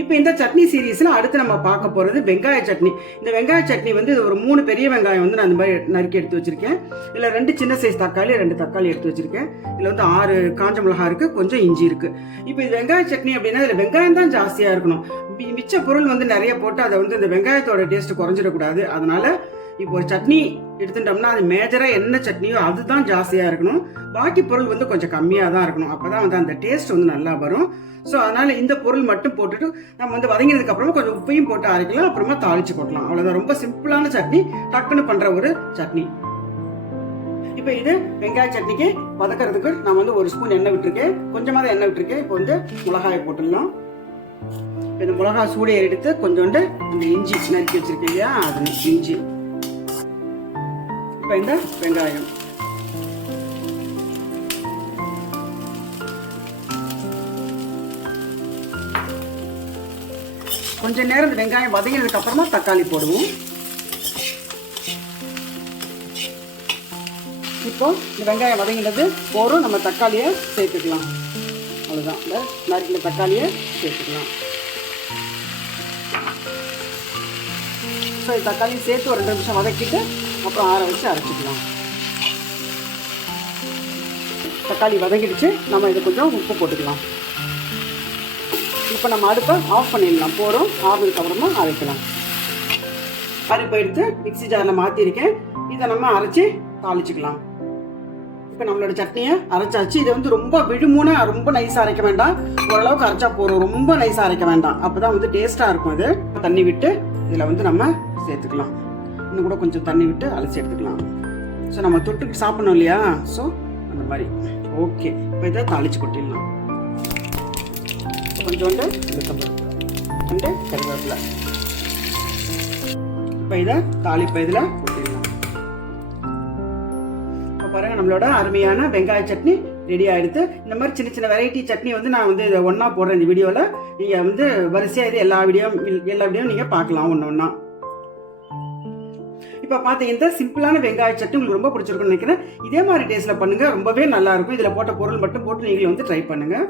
இப்போ இந்த சட்னி சீரீஸில் அடுத்து நம்ம பார்க்க போகிறது வெங்காய சட்னி. இந்த வெங்காய சட்னி வந்து ஒரு 3 பெரிய வெங்காயம் வந்து நான் இந்த மாதிரி நறுக்கி எடுத்து வச்சுருக்கேன். இதில் 2 சின்ன சைஸ் தக்காளி, 2 தக்காளி எடுத்து வச்சுருக்கேன். இதில் வந்து 6 காஞ்ச மிளகாய் இருக்குது, கொஞ்சம் இஞ்சி இருக்குது. இப்போ இது வெங்காய சட்னி அப்படின்னா இதில் வெங்காயம் தான் ஜாஸ்தியாக இருக்கணும். மிச்ச பொருள் வந்து நிறைய போட்டு அதை வந்து இந்த வெங்காயத்தோட டேஸ்ட்டு குறைஞ்சிடக்கூடாது. அதனால் இப்போ ஒரு சட்னி எடுத்துட்டோம்னா அது மேஜராக என்ன சட்னியோ அதுதான் ஜாஸ்தியாக இருக்கணும். பாக்கி பொருள் வந்து கொஞ்சம் கம்மியாக தான் இருக்கணும். அப்போ தான் வந்து அந்த டேஸ்ட் வந்து நல்லா வரும். ஸோ அதனால் இந்த பொருள் மட்டும் போட்டுட்டு நம்ம வந்து வதங்கினதுக்கு அப்புறமா கொஞ்சம் உப்பையும் போட்டு அரைக்கலாம், அப்புறமா தாளிச்சு கொட்டலாம். அவ்வளோதான். ரொம்ப சிம்பிளான சட்னி, டக்குன்னு பண்ணுற ஒரு சட்னி. இப்போ இது வெங்காய சட்னிக்கு வதக்கிறதுக்கு நான் வந்து 1 ஸ்பூன் எண்ணெய் விட்டுருக்கேன், கொஞ்சமாக எண்ணெய் விட்டுருக்கேன். இப்போ வந்து மிளகாயை போட்டுடலாம். இந்த மிளகாய் சூடை எடுத்து கொஞ்சோண்டு அந்த இஞ்சி நறுக்கி வச்சிருக்கேன் இல்லையா, அது இஞ்சி. இப்போ இந்த வெங்காயம், கொஞ்ச நேரம் இந்த வெங்காயம் வதங்கினதுக்கு அப்புறமா தக்காளி போடுவோம். இப்போ இந்த வெங்காயம் வதங்கினது போதும், நம்ம தக்காளியை சேர்த்துக்கலாம். அவ்வளோதான், இந்த நறுக்கின தக்காளியை சேர்த்துக்கலாம். ஸோ தக்காளியை சேர்த்து ஒரு 2 நிமிஷம் வதக்கிட்டு அப்புறம் ஆற வச்சு அரைச்சிக்கலாம். தக்காளி வதங்கிடுச்சு, நம்ம இதை கொஞ்சம் உப்பு போட்டுக்கலாம். இப்போ நம்ம அடுப்பை ஆஃப் பண்ணிடலாம். போகிறோம், ஆறுனதுக்கு அப்புறமா அரைக்கலாம். அடுப்பை எடுத்து மிக்ஸி ஜாரில் மாற்றிருக்கேன். இதை நம்ம அரைச்சி தாளிச்சுக்கலாம். இப்போ நம்மளோட சட்னியை அரைச்சாச்சு. இதை வந்து ரொம்ப விழுமுனை, ரொம்ப நைஸாக அரைக்க வேண்டாம், ஓரளவுக்கு அரைச்சா போகிறோம். ரொம்ப நைஸாக அரைக்க வேண்டாம், அப்போ தான் வந்து டேஸ்ட்டாக இருக்கும். இது தண்ணி விட்டு இதில் வந்து நம்ம சேர்த்துக்கலாம். இன்னும் கூட கொஞ்சம் தண்ணி விட்டு அலசி எடுத்துக்கலாம். ஸோ நம்ம தொட்டுக்கு சாப்பிடணும் இல்லையா, ஸோ அந்த மாதிரி. ஓகே, இப்போ இதை தாளிச்சு கொட்டிடலாம். கொஞ்சோண்டு ரெண்டு கருவேப்பிலை. இப்போ இதை தாளிப்பை இதில் கொட்டிடலாம். இப்போ பாருங்கள், நம்மளோட அருமையான வெங்காய சட்னி ரெடி ஆகிடுது. இந்த மாதிரி சின்ன சின்ன வெரைட்டி சட்னி வந்து நான் வந்து இதை ஒன்றா போடுறேன் இந்த வீடியோவில். நீங்கள் வந்து வரிசையாக இது எல்லா வீடியோவும் நீங்கள் பார்க்கலாம் ஒன்று ஒன்றா. இப்போ பார்த்த இந்த சிம்பிளான வெங்காய சட்னி உங்களுக்கு ரொம்ப பிடிச்சிருக்குன்னு நினைக்கிறேன். இதே மாதிரி டேஸ்ட்டில் பண்ணுங்கள், ரொம்பவே நல்லாயிருக்கும். இதில் போட்ட பொருள் மட்டும் போட்டு நீங்களும் வந்து ட்ரை பண்ணுங்கள்.